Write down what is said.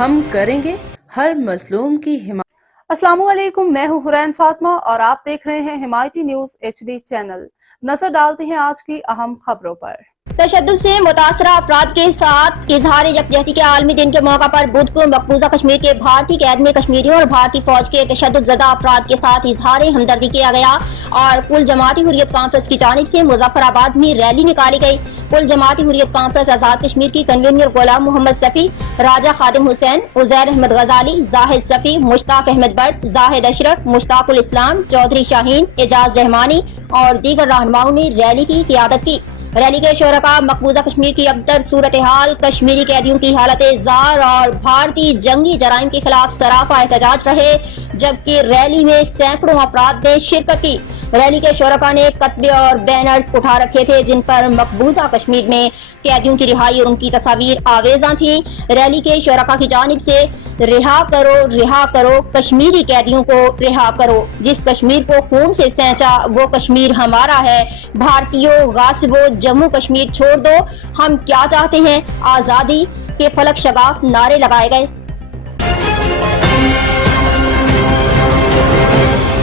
ہم کریں گے ہر مظلوم کی حمایت۔ السلام علیکم، میں ہوں حرین فاطمہ اور آپ دیکھ رہے ہیں حمایتی نیوز HD چینل۔ نظر ڈالتے ہیں آج کی اہم خبروں پر۔ تشدد سے متاثرہ افراد کے ساتھ اظہار یکجہتی کے عالمی دن کے موقع پر بدھ کو مقبوضہ کشمیر کے بھارتی قید میں کشمیریوں اور بھارتی فوج کے تشدد زدہ افراد کے ساتھ اظہار ہمدردی کیا گیا اور کل جماعتی حریت کانفرنس کی جانب سے مظفر آباد میں ریلی نکالی گئی۔ کل جماعتی حریت کانفرنس آزاد کشمیر کی کنوینر غلام محمد صفی، راجہ خادم حسین، عزیر احمد غزالی، زاہد صفی، مشتاق احمد بٹ، زاہد اشرف، مشتاق الاسلام، چودھری شاہین، اعجاز رحمانی اور دیگر رہنماؤں نے ریلی کی قیادت کی۔ ریلی کے شرکاء مقبوضہ کشمیر کی ابتر صورتحال، کشمیری قیدیوں کی حالت زار اور بھارتی جنگی جرائم کے خلاف سراپا احتجاج رہے، جبکہ ریلی میں سینکڑوں افراد نے شرکت کی۔ ریلی کے شرکاء نے کتبے اور بینرز اٹھا رکھے تھے جن پر مقبوضہ کشمیر میں قیدیوں کی رہائی اور ان کی تصاویر آویزاں تھیں۔ ریلی کے شرکاء کی جانب سے رہا کرو کشمیری قیدیوں کو رہا کرو، جس کشمیر کو خون سے سینچا وہ کشمیر ہمارا ہے، بھارتیوں غاصبوں جموں کشمیر چھوڑ دو، ہم کیا چاہتے ہیں، آزادی کے فلک شگاف نعرے لگائے گئے۔